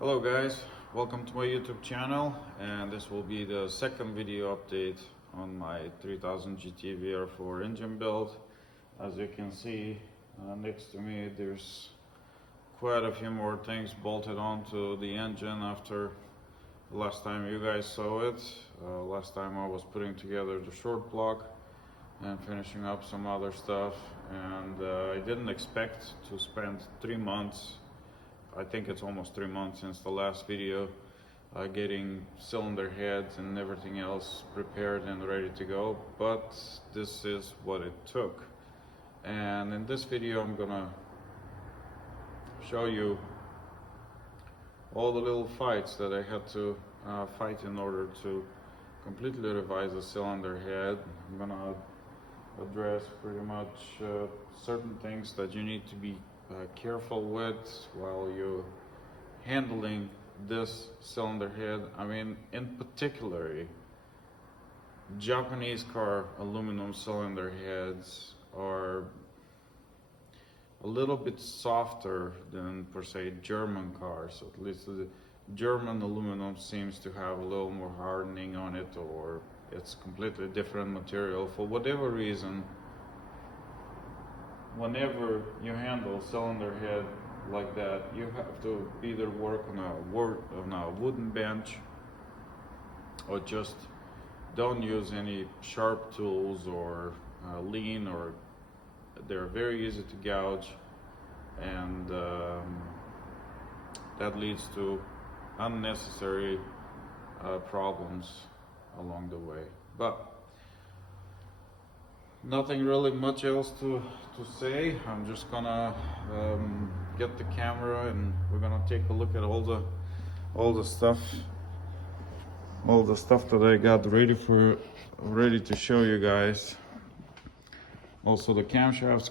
Hello guys, welcome to my YouTube channel, and this will be the second video update on my 3000 GT vr4 engine build. As you can see next to me, there's quite a few more things bolted onto the engine after the last time you guys saw it. Last time I was putting together the short block and finishing up some other stuff, and I didn't expect to spend 3 months. I think it's almost 3 months since the last video, getting cylinder heads and everything else prepared and ready to go, but this is what it took. And in this video I'm gonna show you all the little fights that I had to fight in order to completely revise the cylinder head. I'm gonna address pretty much certain things that you need to be careful with while you're handling this cylinder head. I mean, in particular, Japanese car aluminum cylinder heads are a little bit softer than per se German cars. At least the German aluminum seems to have a little more hardening on it, or it's completely different material. For whatever reason, whenever you handle cylinder head like that, you have to either work on a wooden bench, or just don't use any sharp tools or lean, or they're very easy to gouge, and that leads to unnecessary problems along the way. But nothing really much else to say. I'm just gonna get the camera and we're gonna take a look at all the stuff that I got ready to show you guys. Also, the camshafts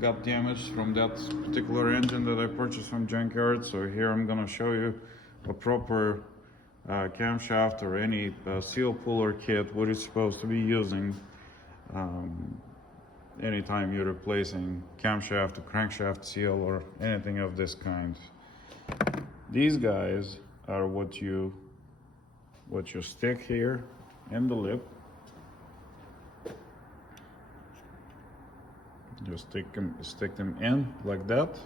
got damaged from that particular engine that I purchased from junkyard. So here I'm gonna show you a proper camshaft or any seal puller kit, what it's supposed to be using anytime you're replacing camshaft or crankshaft seal or anything of this kind. These guys are what you stick here in the lip. Just stick them in like that.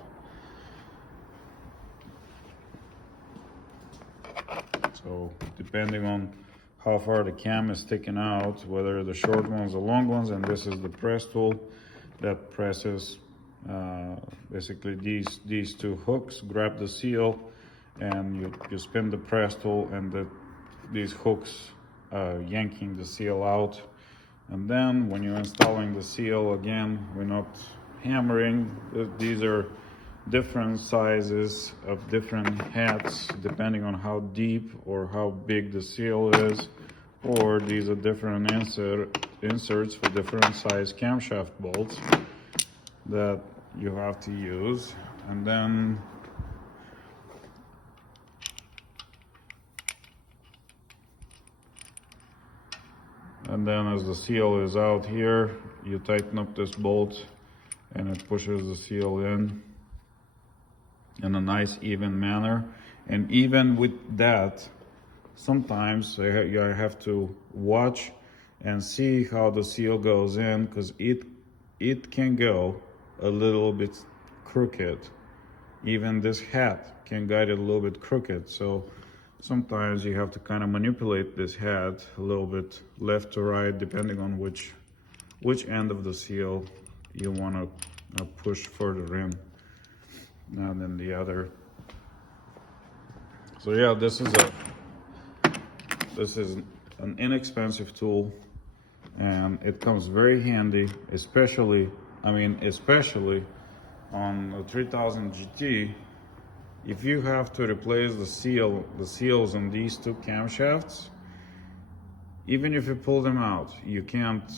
So depending on how far the cam is sticking out, whether the short ones or long ones, and this is the press tool that presses basically these two hooks, grab the seal, and you spin the press tool, and these hooks yanking the seal out. And then when you're installing the seal, again, we're not hammering. These are different sizes of different heads depending on how deep or how big the seal is, or these are different inserts for different size camshaft bolts that you have to use. And then as the seal is out here, you tighten up this bolt and it pushes the seal in a nice even manner. And even with that, sometimes I have to watch and see how the seal goes in, because it can go a little bit crooked. Even this head can guide it a little bit crooked. So sometimes you have to kind of manipulate this head a little bit left to right, depending on which end of the seal you want to push further in than the other. So yeah, this is an inexpensive tool, and it comes very handy, especially on the 3000 GT. If you have to replace the seals on these two camshafts, even if you pull them out, you can't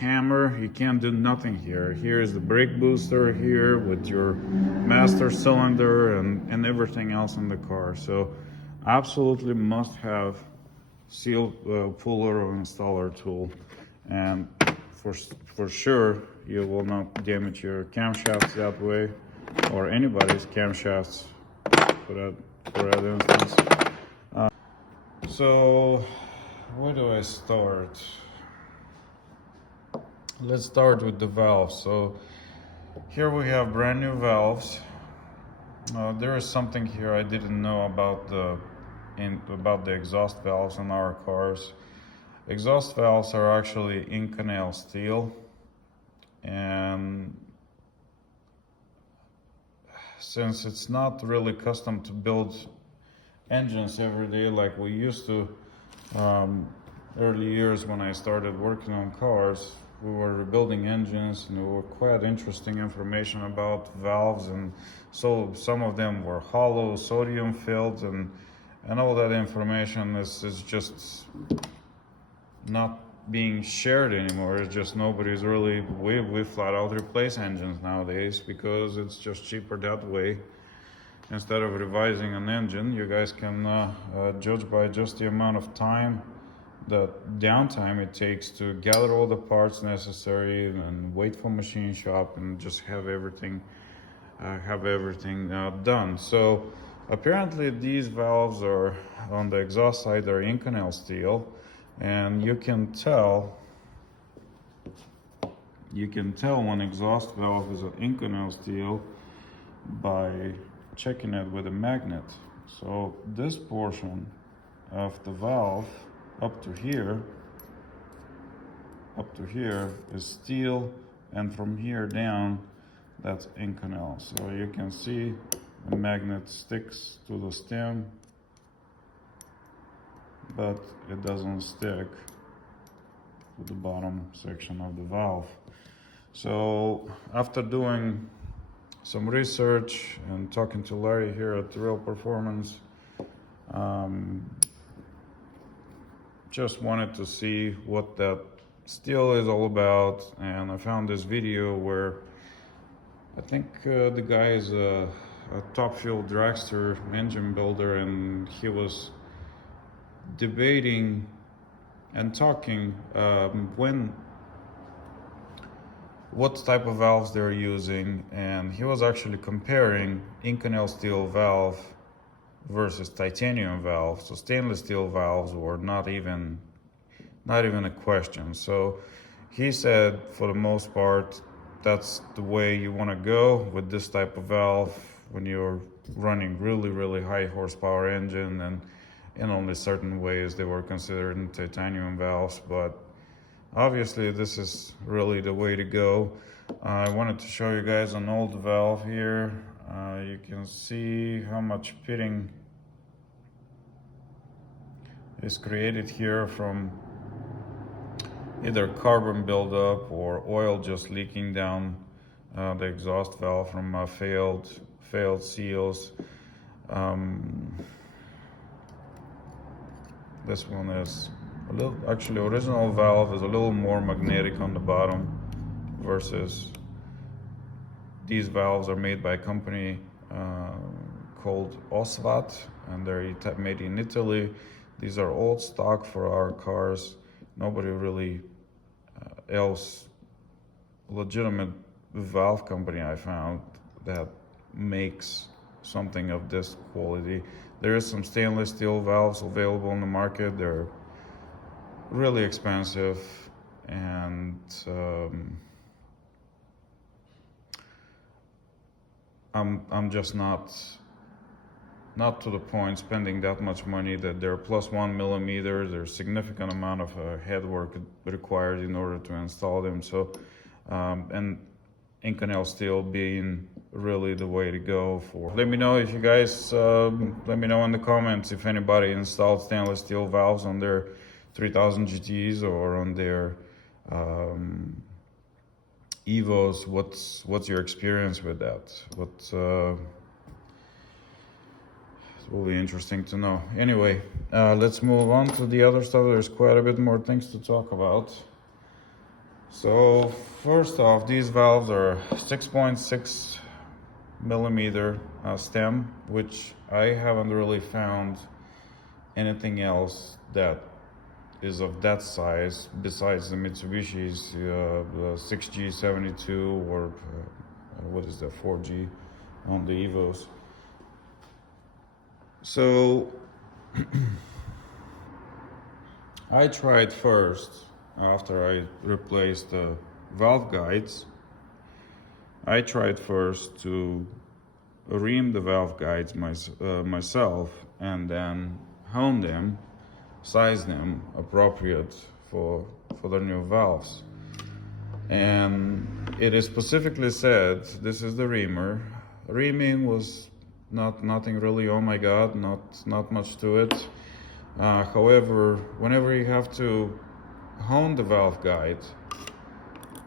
hammer, you can't do nothing here. Here is the brake booster here with your master cylinder and everything else in the car. So absolutely must have seal puller or installer tool, and for sure you will not damage your camshafts that way, or anybody's camshafts for that instance. So where do I start? Let's start with the valves. So here we have brand new valves. There is something here I didn't know about the exhaust valves in our cars. Exhaust valves are actually Inconel steel, and since it's not really custom to build engines every day like we used to, early years when I started working on cars, we were rebuilding engines, and there were quite interesting information about valves, and so some of them were hollow, sodium filled, and all that information is just not being shared anymore. It's just nobody's really, we flat out replace engines nowadays because it's just cheaper that way. Instead of revising an engine, you guys can judge by just the amount of time, the downtime it takes to gather all the parts necessary and wait for machine shop and just have everything done. So apparently these valves are on the exhaust side, they're Inconel steel, and you can tell when exhaust valve is an Inconel steel by checking it with a magnet. So this portion of the valve up to here is steel, and from here down that's Inconel. So you can see the magnet sticks to the stem, but it doesn't stick to the bottom section of the valve. So after doing some research and talking to Larry here at Real Performance, just wanted to see what that steel is all about, and I found this video where I think the guy is a top fuel dragster engine builder, and he was debating and talking what type of valves they're using, and he was actually comparing Inconel steel valve versus titanium valve. So stainless steel valves were not even a question. So he said for the most part that's the way you want to go with this type of valve when you're running really high horsepower engine, and in only certain ways they were considered titanium valves, but obviously this is really the way to go. I wanted to show you guys an old valve here. You can see how much pitting is created here from either carbon buildup or oil just leaking down the exhaust valve from failed seals. This one is actually original valve is a little more magnetic on the bottom, versus these valves are made by a company called Osvat, and they're made in Italy. These are old stock for our cars. Nobody really else legitimate valve company I found that makes something of this quality. There is some stainless steel valves available in the market. They're really expensive, and I'm just not to the point spending that much money. That they're plus 1 millimeter. There's significant amount of head work required in order to install them. So and Inconel steel being really the way to go for. Let me know if you guys let me know in the comments if anybody installed stainless steel valves on their 3000 GTs or on their Evos. What's your experience with that? It's really interesting to know. Anyway, let's move on to the other stuff. There's quite a bit more things to talk about. So first off, these valves are 6.6 millimeter stem, which I haven't really found anything else that is of that size besides the Mitsubishi's the 6G72 or what is that, 4G on the Evos. So I tried first, after I replaced the valve guides, I tried first to ream the valve guides myself and then hone them, size them appropriate for the new valves. And it is specifically said, this is the reamer. Reaming was nothing really, oh my god, not much to it. However, whenever you have to hone the valve guide,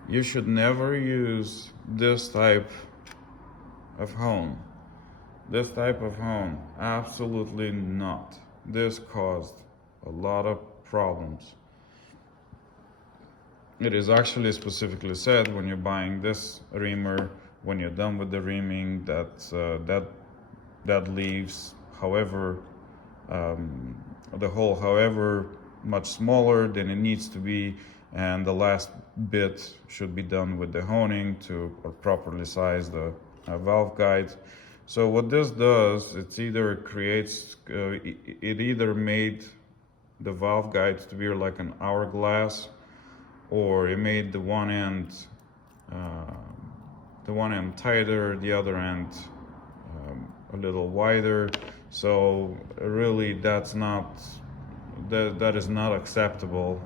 you should never use this type of hone. This type of hone, absolutely not. This caused a lot of problems. It is actually specifically said when you're buying this reamer, when you're done with the reaming, that leaves, however, the hole, however much smaller than it needs to be, and the last bit should be done with the honing to properly size the valve guide. So what this does, it either made the valve guides to be like an hourglass, or it made the one end tighter, the other end a little wider. So really, that is not acceptable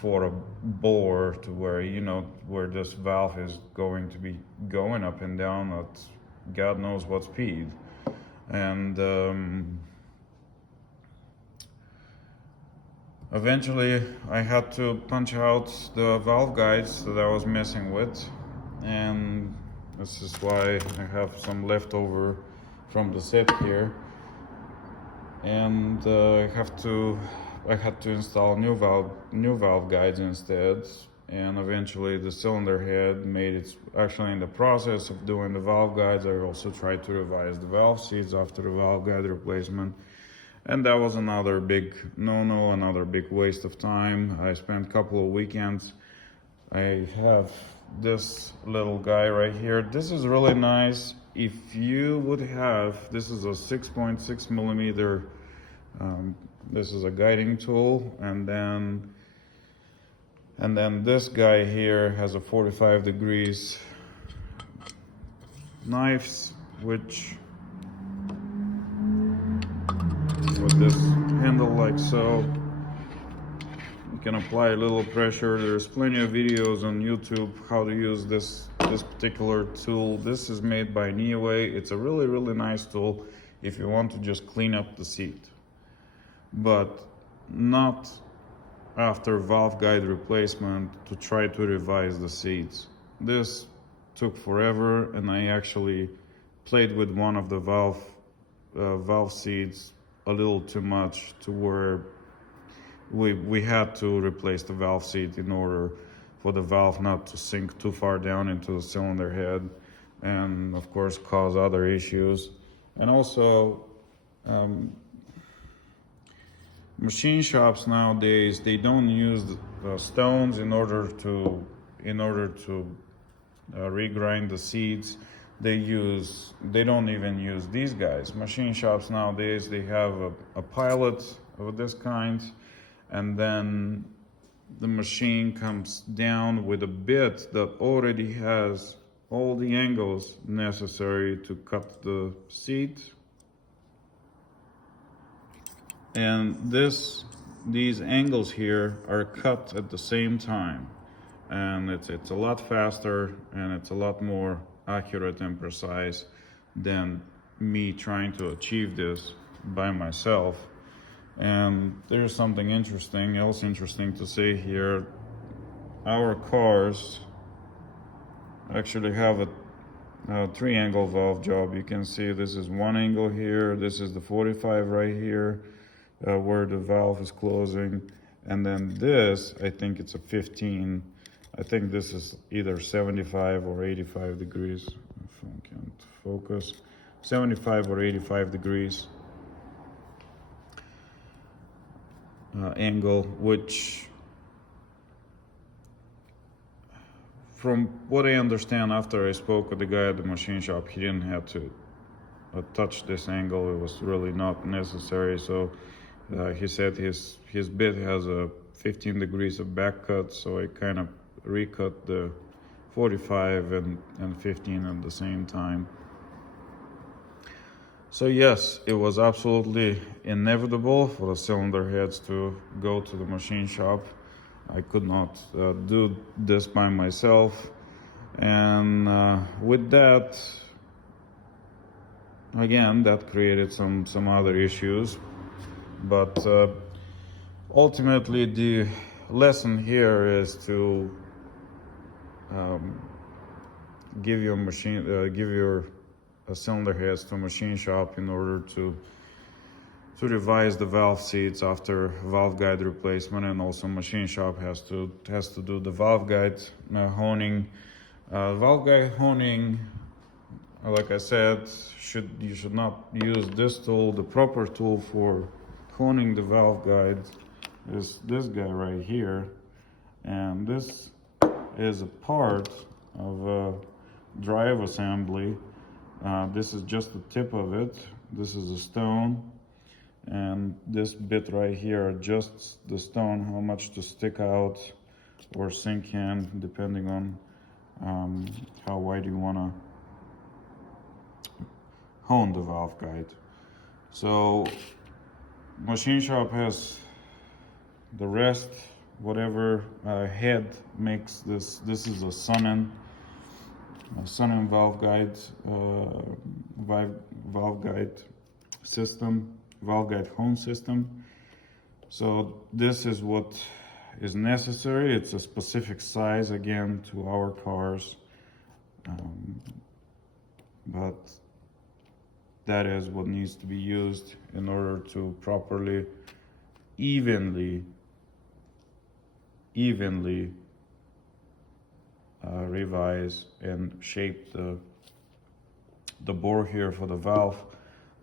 for a bore to where this valve is going to be going up and down at God knows what speed. And eventually I had to punch out the valve guides that I was messing with, and this is why I have some leftover from the set here. And I had to install new valve guides instead. And eventually the cylinder head made it. Actually, in the process of doing the valve guides, I also tried to revise the valve seats after the valve guide replacement. And that was another big no-no, another big waste of time. I spent a couple of weekends. I have this little guy right here. This is really nice. If you would have, this is a 6.6 millimeter, this is a guiding tool, and then this guy here has a 45 degrees knives, which with this handle like so. You can apply a little pressure. There's plenty of videos on YouTube how to use this particular tool. This is made by Neoway. It's a really nice tool if you want to just clean up the seat, but not after valve guide replacement to try to revise the seats. This took forever, and I actually played with one of the valve seats a little too much, to where we had to replace the valve seat in order for the valve not to sink too far down into the cylinder head, and of course cause other issues. And also machine shops nowadays, they don't use stones in order to regrind the seats. They don't even use these guys. Machine shops nowadays, they have a pilot of this kind, and then the machine comes down with a bit that already has all the angles necessary to cut the seat. And these angles here are cut at the same time, and it's a lot faster, and it's a lot more accurate and precise than me trying to achieve this by myself. And there's something else interesting to say here. Our cars actually have a three-angle valve job. You can see this is one angle here, this is the 45 right here, where the valve is closing, and then this, I think it's a 15. I think this is either 75 or 85 degrees. If I can't focus, 75 or 85 degrees angle, which, from what I understand after I spoke with the guy at the machine shop, he didn't have to touch this angle. It was really not necessary. So he said his bit has a 15 degrees of back cut, so I kind of recut the 45 and 15 at the same time. So yes, it was absolutely inevitable for the cylinder heads to go to the machine shop. I could not do this by myself, and with that, again, that created some other issues. But ultimately, the lesson here is to give your cylinder heads to a machine shop in order to revise the valve seats after valve guide replacement, and also machine shop has to do the valve guide honing. Valve guide honing, like I said, you should not use this tool. The proper tool for honing the valve guide is this guy right here, and this is a part of a drive assembly. This is just the tip of it. This is a stone, and this bit right here adjusts the stone how much to stick out or sink in, depending on how wide you want to hone the valve guide. So machine shop has the rest, whatever head makes this. This is a Sonnen valve guide system, valve guide hone system. So this is what is necessary. It's a specific size, again, to our cars, but that is what needs to be used in order to properly, evenly revise and shape the bore here for the valve.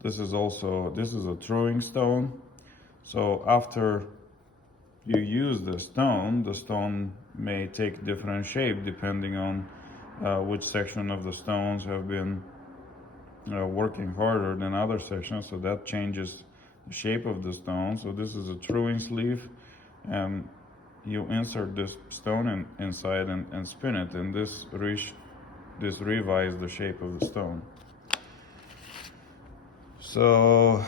This is a truing stone. So after you use the stone may take different shape depending on which section of the stones have been working harder than other sections, so that changes the shape of the stone. So this is a truing sleeve, and you insert this stone inside and spin it, and this revises the shape of the stone. So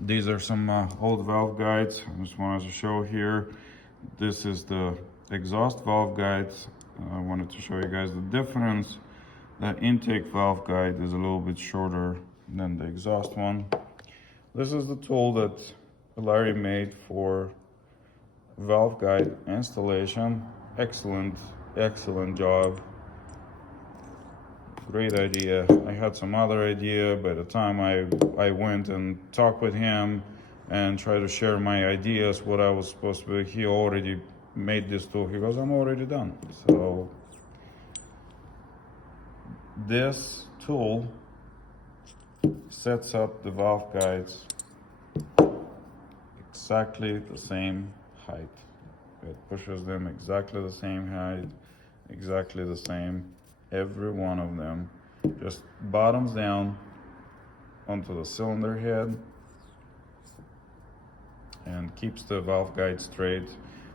these are some old valve guides I just wanted to show here. This is the exhaust valve guide. I wanted to show you guys the difference. The intake valve guide is a little bit shorter than the exhaust one. This is the tool that Larry made for valve guide installation. Excellent job. Great idea. I had some other idea. By the time I went and talked with him and tried to share my ideas, what I was supposed to do, he already made this tool. He goes, I'm already done. So this tool sets up the valve guides exactly the same height. It pushes them exactly the same height, exactly the same, every one of them. Just bottoms down onto the cylinder head and keeps the valve guide straight.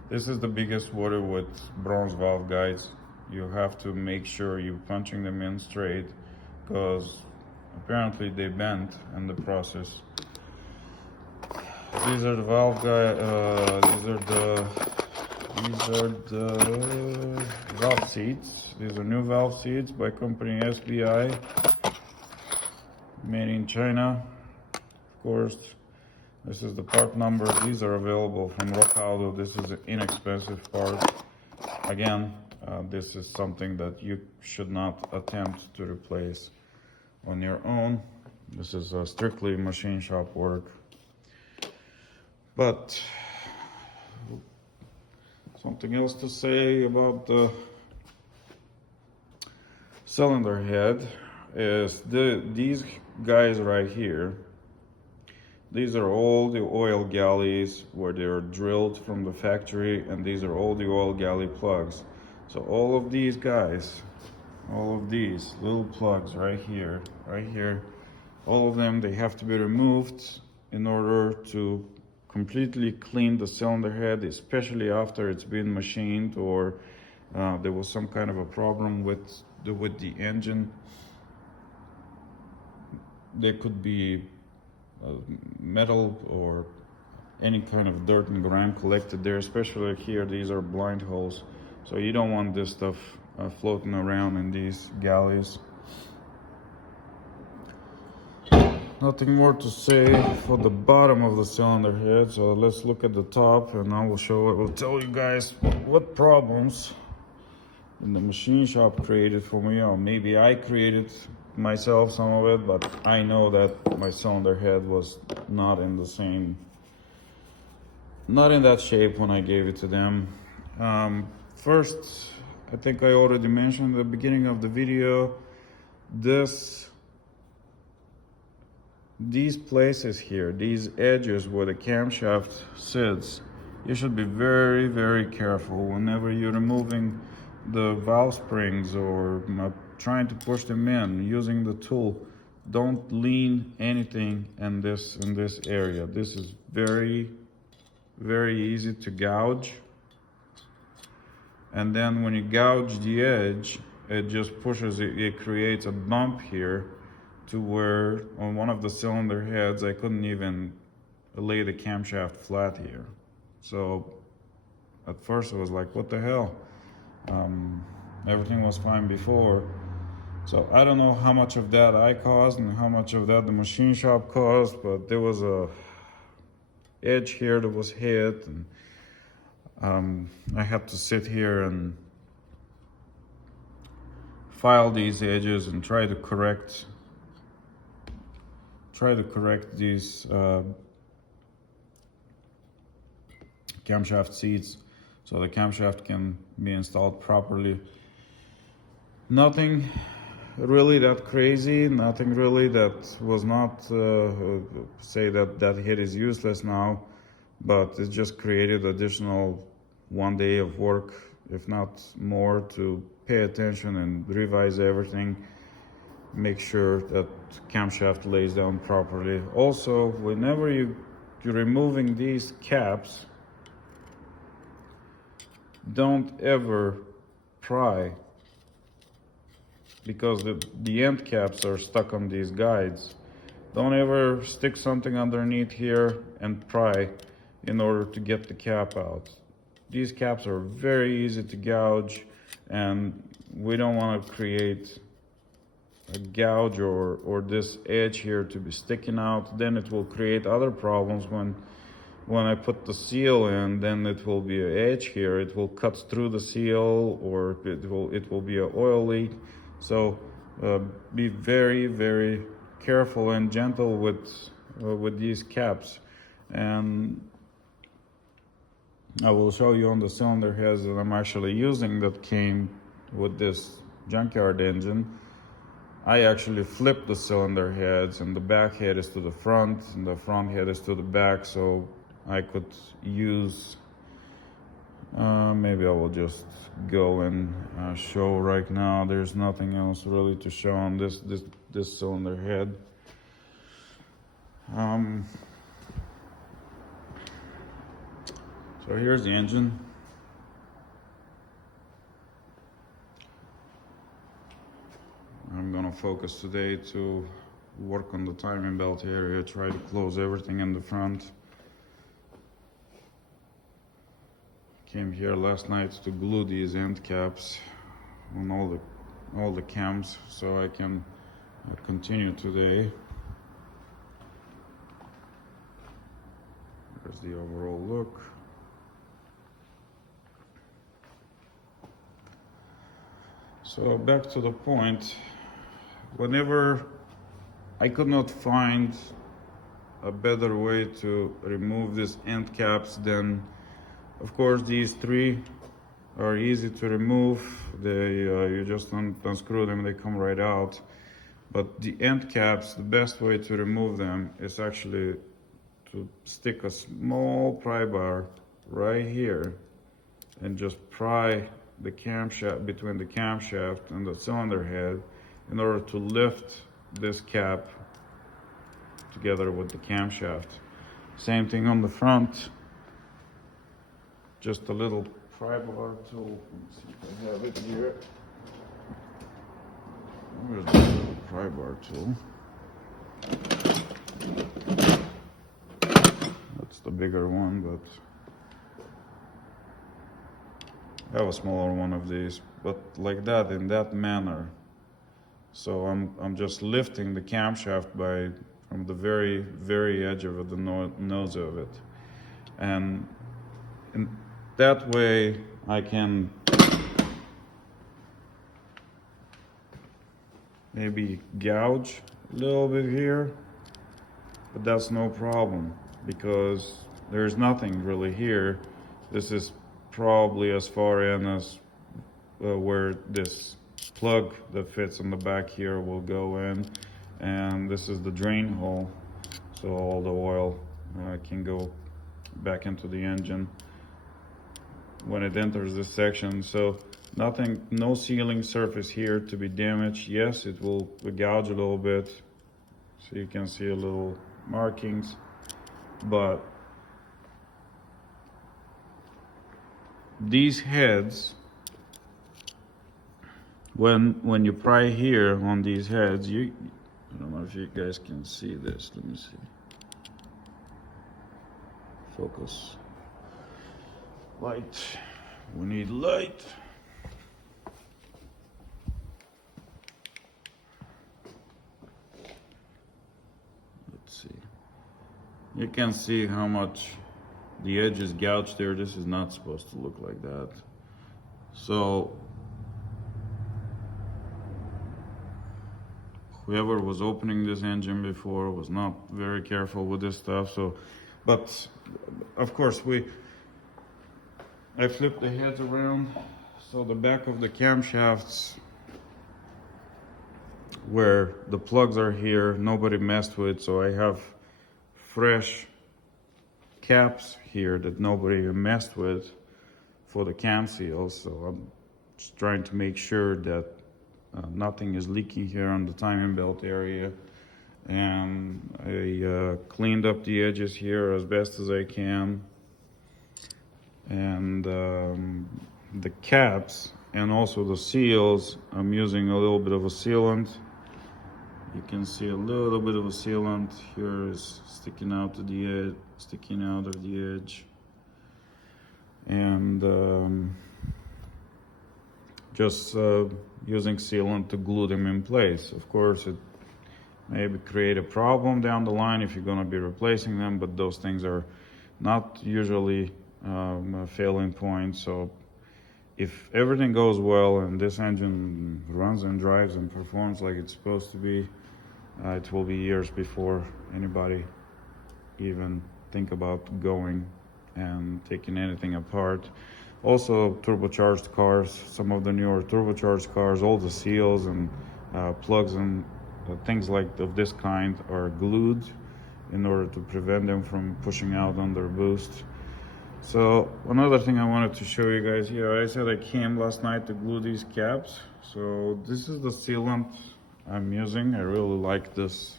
This is the biggest worry with bronze valve guides. You have to make sure you're punching them in straight, because apparently they bend in the process. These are the valve guide. These are the valve seats. These are new valve seats by company SBI, made in China, of course. This is the part number. These are available from Rocaldo. This is an inexpensive part. Again, this is something that you should not attempt to replace on your own. This is strictly machine shop work. But something else to say about the cylinder head is these guys right here. These are all the oil galleys where they're drilled from the factory, and these are all the oil galley plugs. So all of these guys all of these little plugs right here, all of them, they have to be removed in order to completely clean the cylinder head, especially after it's been machined or there was some kind of a problem with the engine. There could be metal or any kind of dirt and grime collected there, especially here. These are blind holes, so you don't want this stuff floating around in these galleys. Nothing more to say for the bottom of the cylinder head, so let's look at the top and I will tell you guys what problems in the machine shop created for me, or maybe I created myself some of it, but I know that my cylinder head was not in that shape when I gave it to them. First, I think I already mentioned at the beginning of the video, these places here, these edges where the camshaft sits, you should be very, very careful whenever you're removing the valve springs or trying to push them in using the tool. Don't lean anything in this area. This is very, very easy to gouge, and then when you gouge the edge, it just pushes it creates a bump here to where on one of the cylinder heads I couldn't even lay the camshaft flat here. So at first I was like, what the hell? Everything was fine before. So I don't know how much of that I caused and how much of that the machine shop caused, but there was a edge here that was hit, and I had to sit here and file these edges and try to correct these camshaft seats so the camshaft can be installed properly. Nothing really that crazy, nothing really that was not say that hit is useless now, but it just created additional 1 day of work, if not more, to pay attention and revise everything, make sure that camshaft lays down properly. Also, whenever you're removing these caps, don't ever pry, because the end caps are stuck on these guides. Don't ever stick something underneath here and pry in order to get the cap out. These caps are very easy to gouge, and we don't want to create a gouge or this edge here to be sticking out. Then it will create other problems when I put the seal in. Then it will be an edge here, it will cut through the seal, or it will be an oil leak. So be very, very careful and gentle with these caps. And I will show you on the cylinder heads that I'm actually using that came with this junkyard engine. I actually flipped the cylinder heads, and the back head is to the front and the front head is to the back, so I could use maybe I will just go and show right now. There's nothing else really to show on this cylinder head. So here's the engine. I'm gonna focus today to work on the timing belt area, try to close everything in the front. Came here last night to glue these end caps on all the cams so I can continue today. There's the overall look. So back to the point, whenever I could not find a better way to remove these end caps, then of course these three are easy to remove. They you just unscrew them, they come right out. But the end caps, the best way to remove them is actually to stick a small pry bar right here and just pry the camshaft, between the camshaft and the cylinder head, in order to lift this cap together with the camshaft. Same thing on the front, just a little pry bar tool. Let's see if I have it here. Where's the little pry bar tool? That's the bigger one, but I have a smaller one of these, but like that, in that manner. So I'm just lifting the camshaft from the very edge of the nose of it, and in that way I can maybe gouge a little bit here, but that's no problem because there's nothing really here. This is probably as far in as where this plug that fits on the back here will go in, and this is the drain hole, so all the oil can go back into the engine when it enters this section. So nothing, no sealing surface here to be damaged. Yes, it will gouge a little bit, so you can see a little markings, but these heads, when you pry here on these heads, I don't know if you guys can see this. Let me see. Focus. Light. We need light. Let's see. You can see how much the edge is gouged there. This is not supposed to look like that. So whoever was opening this engine before was not very careful with this stuff. So, but of course I flipped the heads around, so the back of the camshafts where the plugs are here, nobody messed with, so I have fresh caps here that nobody messed with for the cam seals. So I'm just trying to make sure that nothing is leaking here on the timing belt area, and I cleaned up the edges here as best as I can, and the caps and also the seals, I'm using a little bit of a sealant. You can see a little bit of a sealant here is sticking out of the edge, and just using sealant to glue them in place. Of course, it maybe create a problem down the line if you're going to be replacing them, but those things are not usually a failing point. So if everything goes well and this engine runs and drives and performs like it's supposed to be, it will be years before anybody even think about going and taking anything apart. Also, turbocharged cars, some of the newer turbocharged cars, all the seals and plugs and things like of this kind are glued in order to prevent them from pushing out on their boost. So another thing I wanted to show you guys here, I said I came last night to glue these caps. So this is the sealant I'm using. I really like this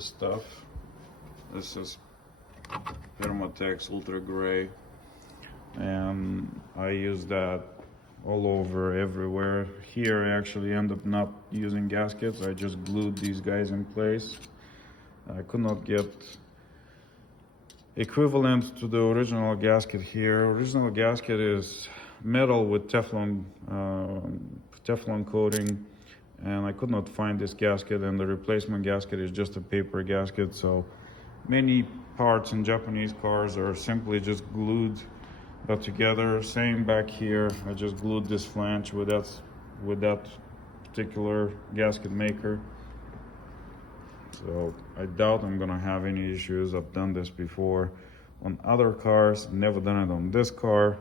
stuff. This is Permatex Ultra Gray, and I use that all over everywhere. Here I actually end up not using gaskets. I just glued these guys in place. I could not get equivalent to the original gasket here. Original gasket is metal with Teflon coating, and I could not find this gasket, and the replacement gasket is just a paper gasket. So many parts in Japanese cars are simply just glued together. Same back here, I just glued this flange with that particular gasket maker. So I doubt I'm gonna have any issues. I've done this before on other cars, never done it on this car.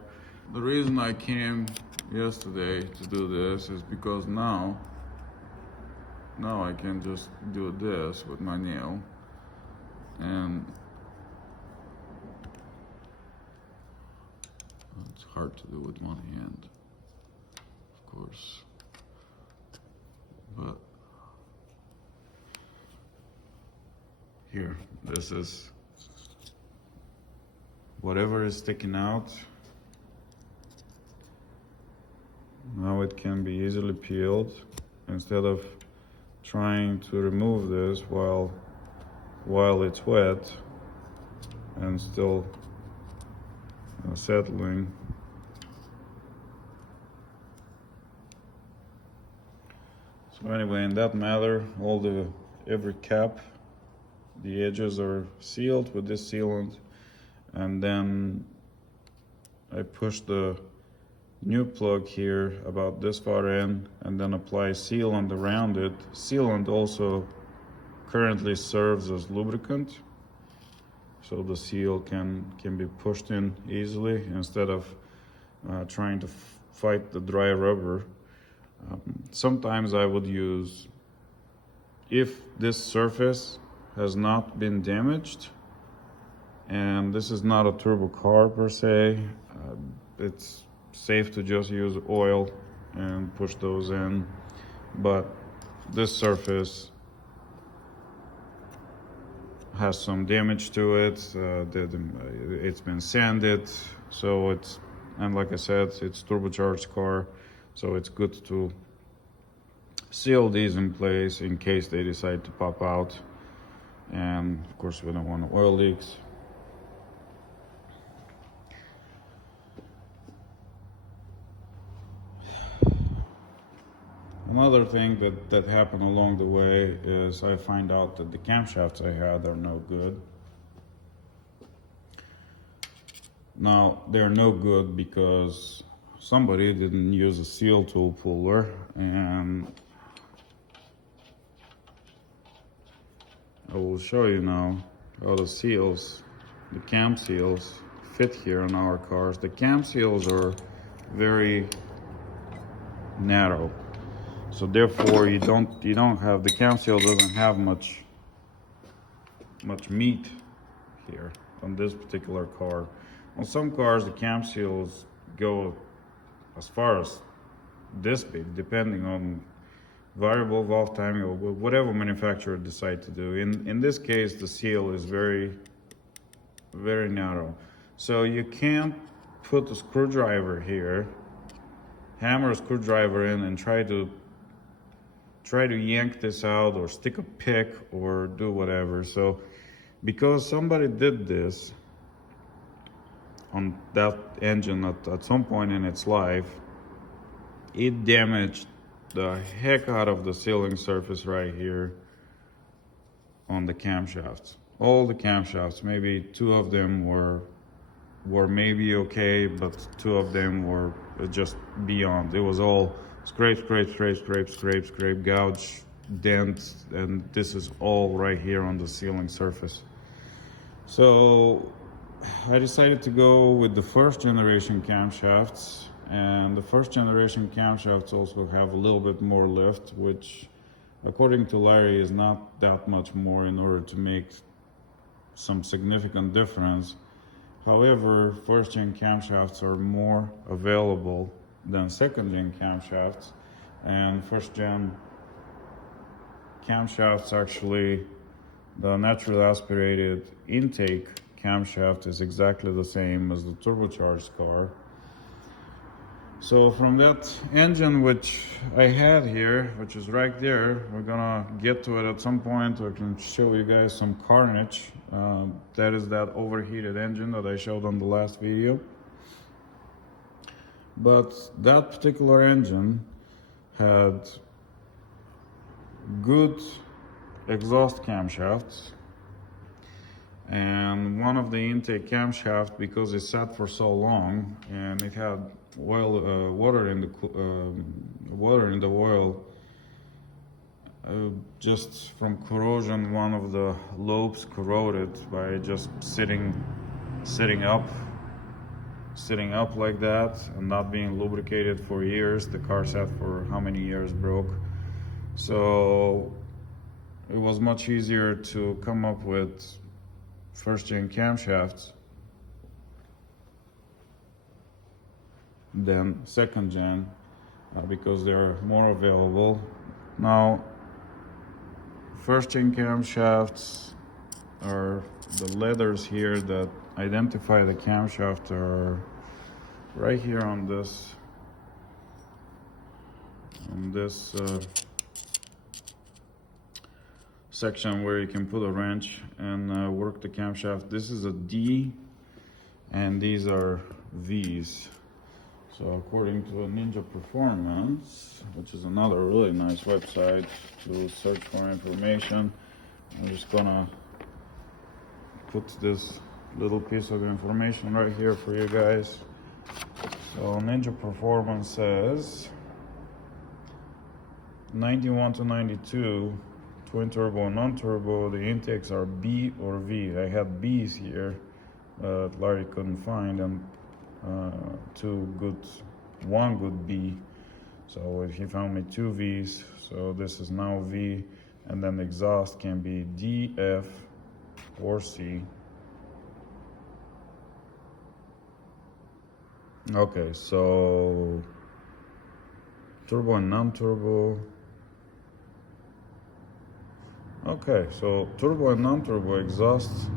The reason I came yesterday to do this is because now I can just do this with my nail, and it's hard to do with one hand. course. But here, this is whatever is sticking out. Now it can be easily peeled instead of trying to remove this while it's wet and still settling. So anyway, in that matter, every cap, the edges are sealed with this sealant, and then I push the new plug here about this far in and then apply sealant around it. Sealant also currently serves as lubricant, so the seal can be pushed in easily instead of trying to fight the dry rubber. Sometimes I would use, if this surface has not been damaged, and this is not a turbo car per se, it's safe to just use oil and push those in. But this surface has some damage to it. It's been sanded, so and like I said, it's turbocharged car, so it's good to seal these in place in case they decide to pop out. And of course, we don't want oil leaks. Another thing that happened along the way is I find out that the camshafts I had are no good. Now, they're no good because somebody didn't use a seal tool puller, and I will show you now how the seals, the cam seals, fit here on our cars. The cam seals are very narrow, so therefore you don't have, the cam seal doesn't have much meat here on this particular car. On some cars, the cam seals go as far as this big, depending on variable valve timing or whatever manufacturer decide to do. In this case, the seal is very, very narrow. So you can't put a screwdriver here, hammer a screwdriver in and try to yank this out or stick a pick or do whatever. So because somebody did this on that engine at some point in its life, it damaged the heck out of the sealing surface right here on the camshafts. All the camshafts, maybe two of them were maybe okay, but two of them were just beyond. It was all scrape, gouge, dent, and this is all right here on the sealing surface. So I decided to go with the first generation camshafts, and the first generation camshafts also have a little bit more lift, which according to Larry is not that much more in order to make some significant difference. However, first gen camshafts are more available than second gen camshafts, and first gen camshafts, actually the naturally aspirated intake camshaft is exactly the same as the turbocharged car. So from that engine which I had here, which is right there, we're gonna get to it at some point. I can show you guys some carnage. That is that overheated engine that I showed on the last video. But that particular engine had good exhaust camshafts, and one of the intake camshaft, because it sat for so long and it had oil, water in the oil, just from corrosion, one of the lobes corroded by just sitting up like that and not being lubricated for years. The car sat for how many years, broke. So it was much easier to come up with first gen camshafts than second gen. because they're more available. Now, first chain camshafts are the letters here that identify the camshaft are right here on this section where you can put a wrench and work the camshaft. This is a D and these are V's. So according to Ninja Performance, which is another really nice website to search for information, I'm just gonna put this little piece of information right here for you guys. So Ninja Performance says 91 to 92, twin turbo and non-turbo, the intakes are B or V. I had B's here, but Larry couldn't find them. One good B. So he found me 2 V's. So this is now V, and then the exhaust can be D, F, or C. Okay, so turbo and non-turbo. Okay, so turbo and non-turbo exhaust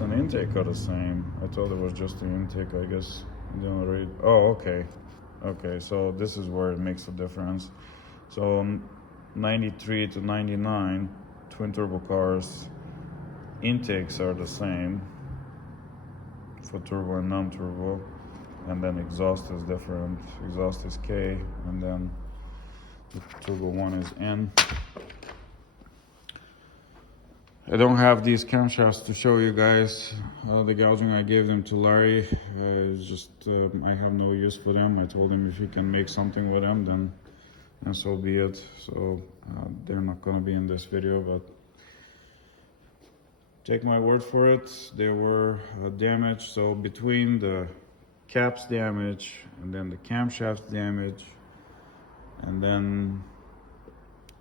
and intake are the same. I thought it was just the intake, I guess. I didn't read. Oh, okay. Okay, so this is where it makes a difference. So 93 to 99 twin turbo cars, intakes are the same for turbo and non-turbo, and then exhaust is different. Exhaust is K, and then the turbo one is N. I don't have these camshafts to show you guys. The gouging, I gave them to Larry. It's just I have no use for them. I told him if he can make something with them, then so be it. So they're not gonna be in this video, but take my word for it, they were damaged. So between the caps damage and then the camshaft damage and then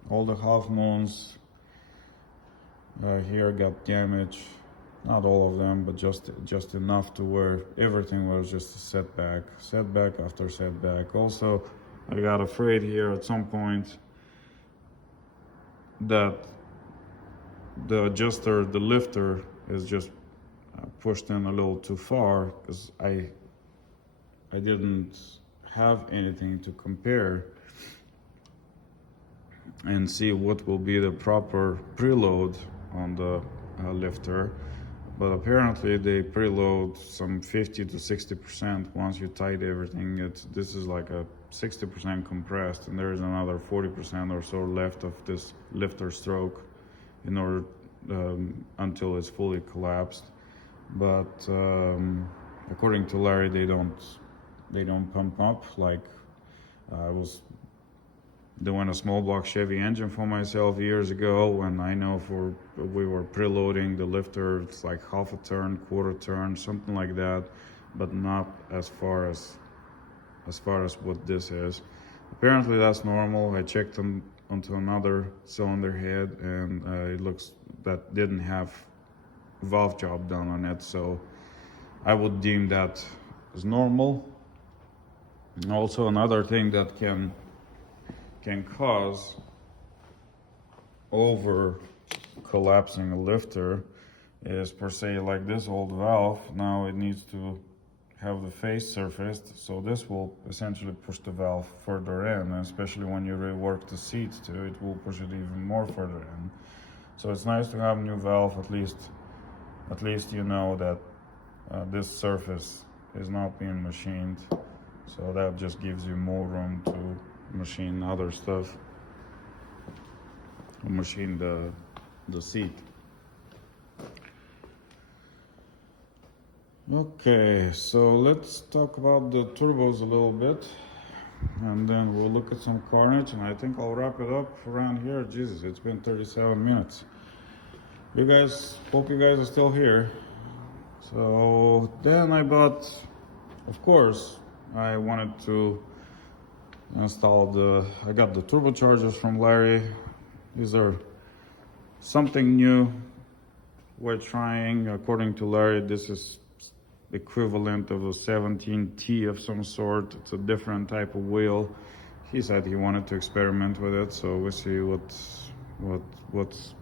all the half moons here got damaged. Not all of them, but just enough to where everything was just a setback after setback. Also, I got afraid here at some point that the adjuster, the lifter, is just pushed in a little too far, because I didn't have anything to compare and see what will be the proper preload on the lifter. But apparently they preload some 50 to 60% once you tighten everything. This is like a 60% compressed, and there is another 40% or so left of this lifter stroke in order until it's fully collapsed. But according to Larry, they don't pump up like I was doing a small block Chevy engine for myself years ago, when I know we were preloading the lifter. It's like half a turn, quarter turn, something like that, but not as far as what this is. Apparently that's normal. I checked them onto another cylinder head, and it looks that didn't have valve job done on it, so I would deem that as normal. And also another thing that can cause over collapsing a lifter is, per se, like this old valve. Now it needs to have the face surfaced, so this will essentially push the valve further in, and especially when you rework the seats too, it will push it even more further in. So it's nice to have a new valve. At least you know that this surface is not being machined, so that just gives you more room to machine other stuff, machine the seat. Okay, so let's talk about the turbos a little bit, and then we'll look at some carnage, and I think I'll wrap it up around here. Jesus, it's been 37 minutes. Hope you guys are still here. So then I bought, of course, I wanted to install I got the turbochargers from Larry. These are something new we're trying. According to Larry, this is equivalent of a 17T of some sort. It's a different type of wheel. he said he wanted to experiment with it, so we'll see what's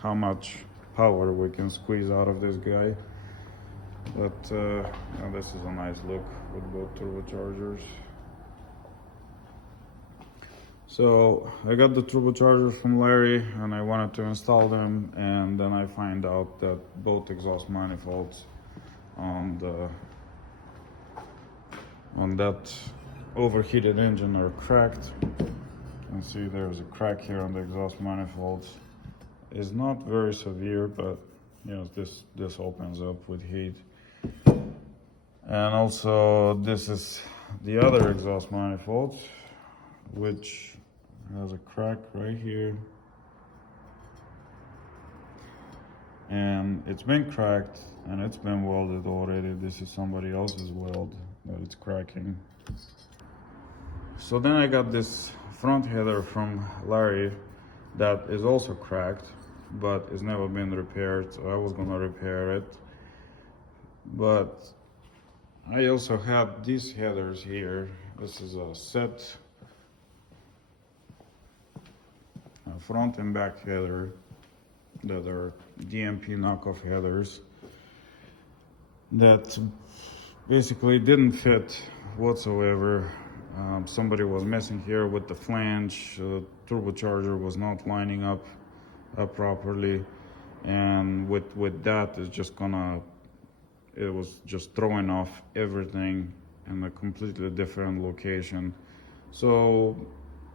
how much power we can squeeze out of this guy. But this is a nice look with both turbochargers. So I got the turbochargers from Larry and I wanted to install them, and then I find out that both exhaust manifolds on that overheated engine are cracked. You can see there's a crack here on the exhaust manifolds. It's not very severe, but you know, this opens up with heat. And also this is the other exhaust manifold, which has a crack right here, and it's been cracked and it's been welded already. This is somebody else's weld that it's cracking. So then I got this front header from Larry that is also cracked, but it's never been repaired, so I was gonna repair it. But I also had these headers here. This is a set front and back header that are DMP knockoff headers that basically didn't fit whatsoever. Somebody was messing here with the flange. The turbocharger was not lining up properly, and with that, it was just throwing off everything in a completely different location. So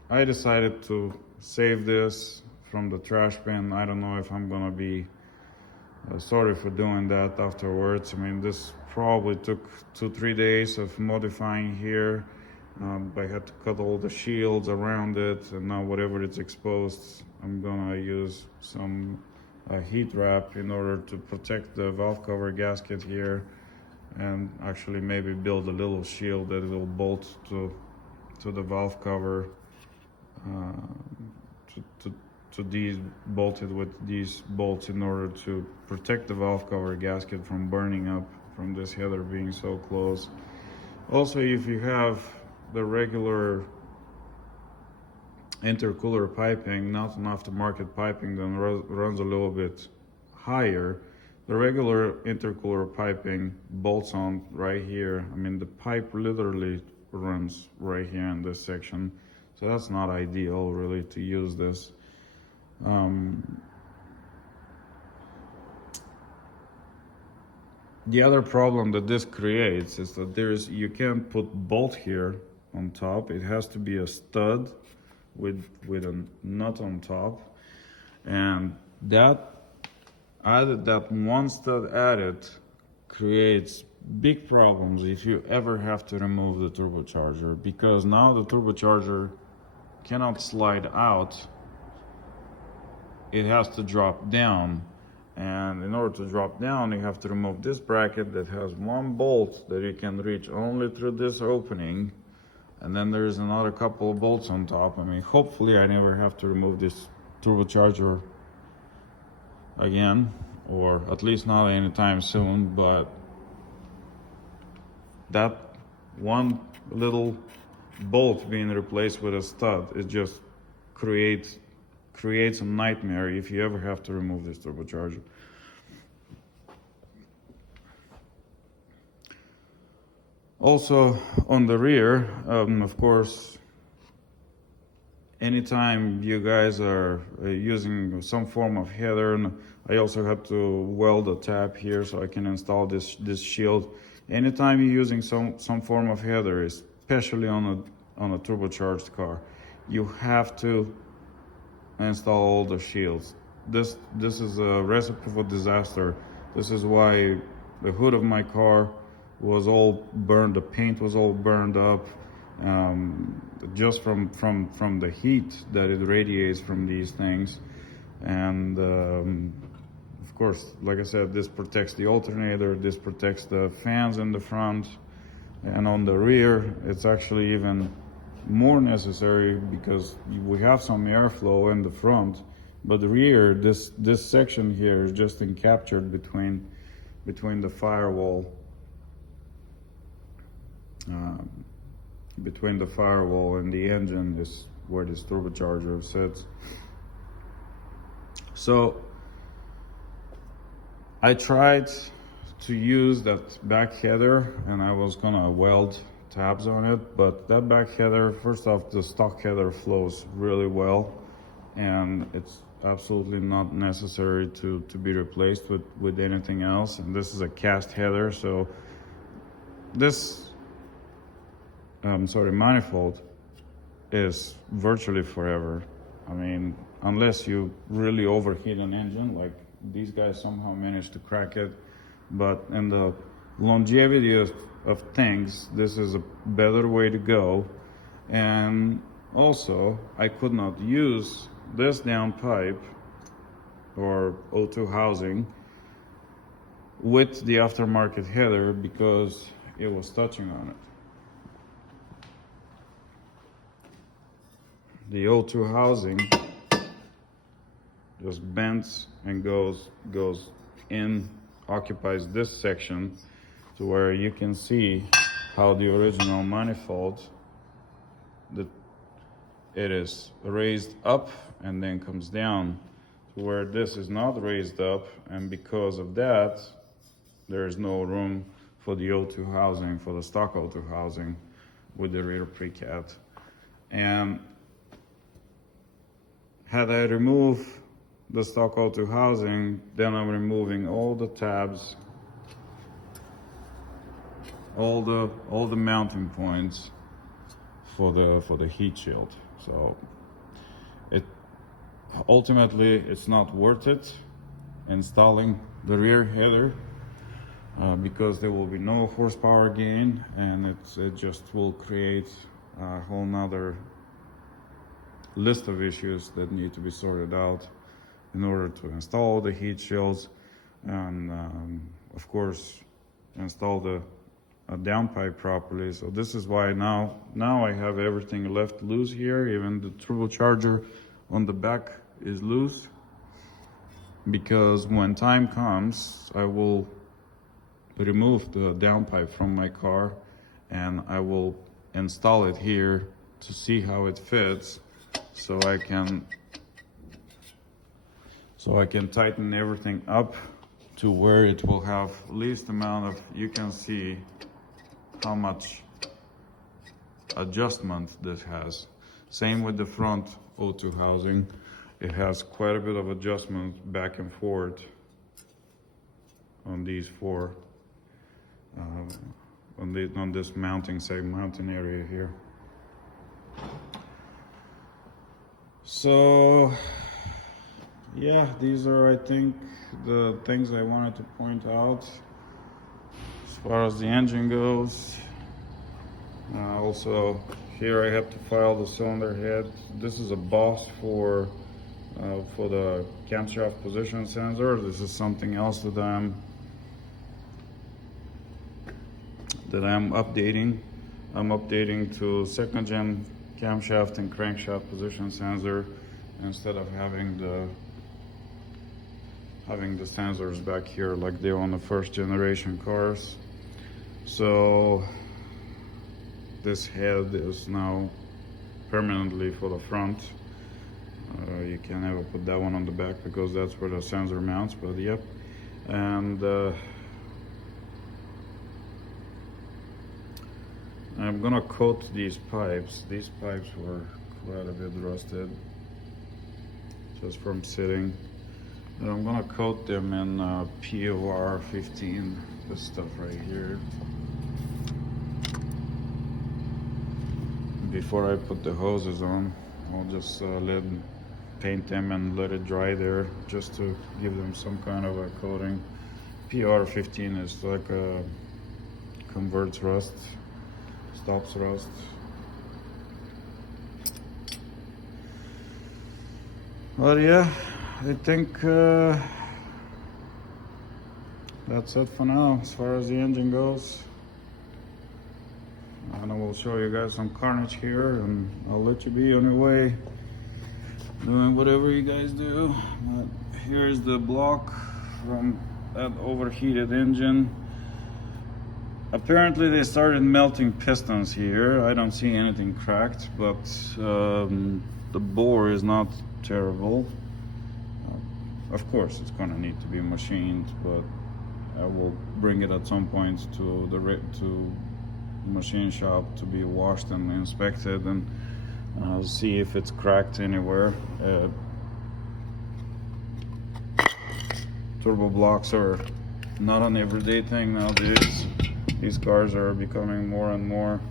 I decided to save this from the trash bin. I don't know if I'm gonna be sorry for doing that afterwards. I mean, this probably took 2-3 days of modifying here. I had to cut all the shields around it, and now whatever it's exposed, I'm gonna use some heat wrap in order to protect the valve cover gasket here, and actually maybe build a little shield that will bolt to the valve cover, to these bolted with these bolts in order to protect the valve cover gasket from burning up from this header being so close. Also, if you have the regular intercooler piping, not an aftermarket piping that runs a little bit higher, the regular intercooler piping bolts on right here. I mean, the pipe literally runs right here in this section, so that's not ideal really to use this. The other problem that this creates is that you can't put bolt here on top. It has to be a stud with a nut on top, and that one stud added creates big problems if you ever have to remove the turbocharger, because now the turbocharger cannot slide out. It has to drop down, and in order to drop down, you have to remove this bracket that has one bolt that you can reach only through this opening, and then there's another couple of bolts on top. I mean, hopefully I never have to remove this turbocharger again, or at least not anytime soon, but that one little bolt being replaced with a stud, it just creates a nightmare if you ever have to remove this turbocharger. Also on the rear, of course, anytime you guys are using some form of header, I also had to weld a tab here so I can install this shield. Anytime you're using some form of header, especially on a turbocharged car, you have to install all the shields. This is a recipe for disaster. This is why the hood of my car was all burned, the paint was all burned up, just from the heat that it radiates from these things. And of course, like I said, this protects the alternator, this protects the fans in the front, and on the rear it's actually even more necessary because we have some airflow in the front, but the rear, this section here is just encaptured between the firewall between the firewall and the engine is where this turbocharger sits. So I tried to use that back header, and I was gonna weld tabs on it, but that back header, first off, the stock header flows really well, and it's absolutely not necessary to be replaced with anything else. And this is a cast header, so this manifold is virtually forever. I mean, unless you really overheat an engine, like these guys somehow managed to crack it. But in the longevity of things, this is a better way to go. And also, I could not use this downpipe or O2 housing with the aftermarket header because it was touching on it. The O2 housing just bends and goes in, occupies this section to where you can see how the original manifold, that it is raised up and then comes down to where this is not raised up, and because of that there is no room for the O2 housing, for the stock O2 housing with the rear precat. And had I remove the stock O2 housing, then I'm removing all the tabs, all the mounting points for the heat shield. So ultimately it's not worth it installing the rear header because there will be no horsepower gain, and it just will create a whole nother list of issues that need to be sorted out in order to install the heat shields and of course install a downpipe properly. So this is why now I have everything left loose here. Even the turbocharger on the back is loose, because when time comes I will remove the downpipe from my car and I will install it here to see how it fits, so I can tighten everything up to where it will have least amount of, you can see how much adjustment this has. Same with the front O2 housing. It has quite a bit of adjustment back and forth on these four, on this mounting area here. So yeah, these are, I think, the things I wanted to point out as far as the engine goes. Also, here I have to file the cylinder head. This is a Boss for the camshaft position sensor. This is something else that I'm updating. I'm updating to second gen camshaft and crankshaft position sensor instead of having the sensors back here like they were on the first generation cars. So this head is now permanently for the front. You can never put that one on the back because that's where the sensor mounts, but yep. And I'm gonna coat these pipes. These pipes were quite a bit rusted just from sitting. And I'm gonna coat them in vr4, this stuff right here, before I put the hoses on. I'll just paint them and let it dry there, just to give them some kind of a coating. vr4 is like a converts rust, stops rust. But yeah, I think that's it for now as far as the engine goes. And I will show you guys some carnage here, and I'll let you be on your way doing whatever you guys do. But here's the block from that overheated engine. Apparently they started melting pistons here. I don't see anything cracked, but the bore is not terrible. Of course it's gonna need to be machined, but I will bring it at some point to the machine shop to be washed and inspected, and see if it's cracked anywhere. Turbo blocks are not an everyday thing nowadays. These cars are becoming more and more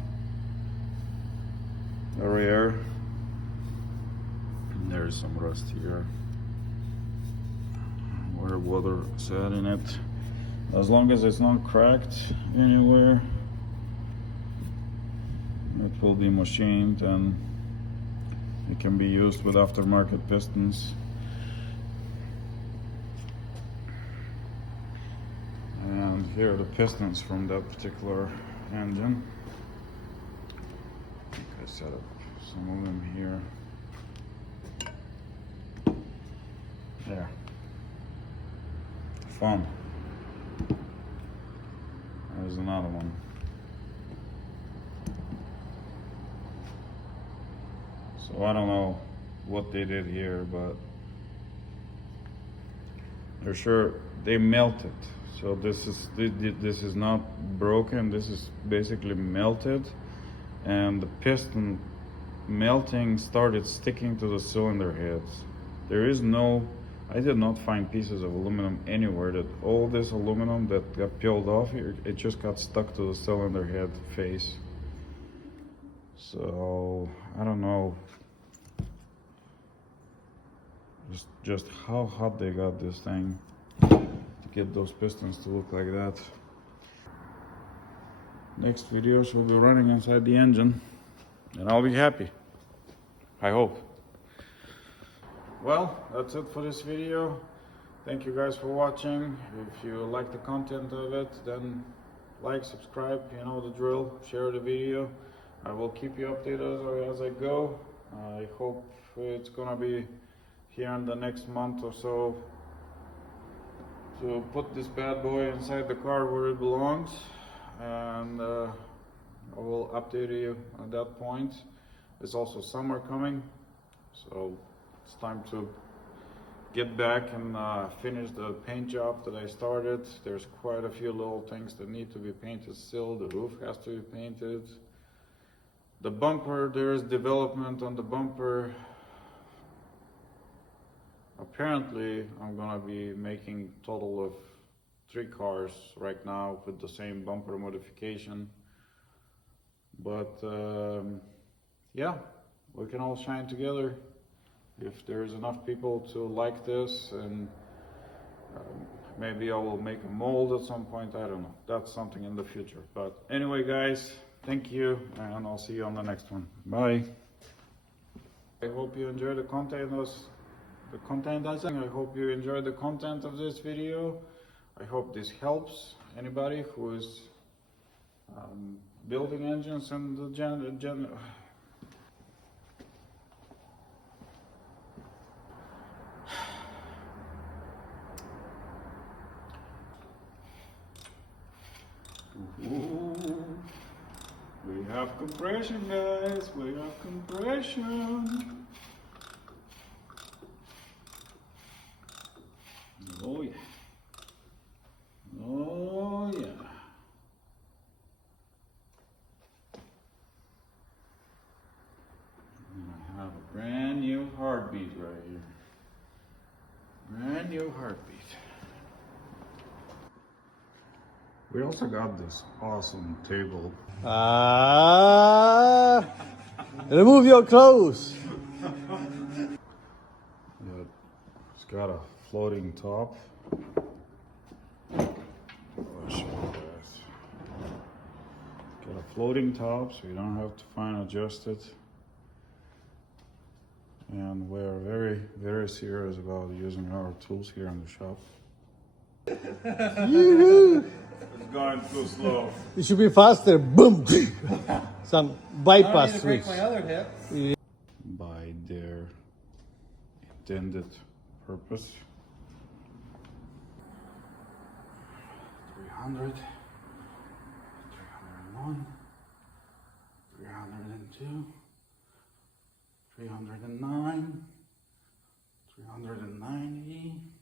rare. And there's some rust here where water sat in it. As long as it's not cracked anywhere, it will be machined and it can be used with aftermarket pistons. And here are the pistons from that particular engine. I think I set up some of them here. There. Fun. There's another one. So I don't know what they did here, but they're sure they melted. So this is not broken. This is basically melted, and the piston melting started sticking to the cylinder heads. There is no, I did not find pieces of aluminum anywhere. That all this aluminum that got peeled off here, it just got stuck to the cylinder head face. So I don't know just how hot they got this thing to get those pistons to look like that. Next videos will be running inside the engine, and I'll be happy, I hope. Well, that's it for this video. Thank you guys for watching. If you like the content of it, then like, subscribe, you know the drill, share the video. I will keep you updated as I go. I hope it's gonna be here in the next month or so to put this bad boy inside the car where it belongs, and I will update you at that point. It's also summer coming, so it's time to get back and finish the paint job that I started. There's quite a few little things that need to be painted still. The roof has to be painted. The bumper, there is development on the bumper. Apparently, I'm gonna be making total of 3 cars right now with the same bumper modification. But yeah, we can all shine together. If there's enough people to like this, and maybe I will make a mold at some point, I don't know. That's something in the future. But anyway, guys, thank you, and I'll see you on the next one. Bye. I hope you enjoy the content. I hope you enjoy the content of this video. I hope this helps anybody who is building engines and the We have compression, guys. We have compression. Oh yeah. Oh yeah. I have a brand new heartbeat right here. Brand new heartbeat. We also got this awesome table. Remove your clothes. It's got a floating top. I'll show you guys. Got a floating top, so you don't have to fine adjust it. And we're very, very serious about using our tools here in the shop. It's going too slow. It should be faster. Boom. Some bypass switch. My other hip. By their intended purpose. 300, 301, 302, 309, 390,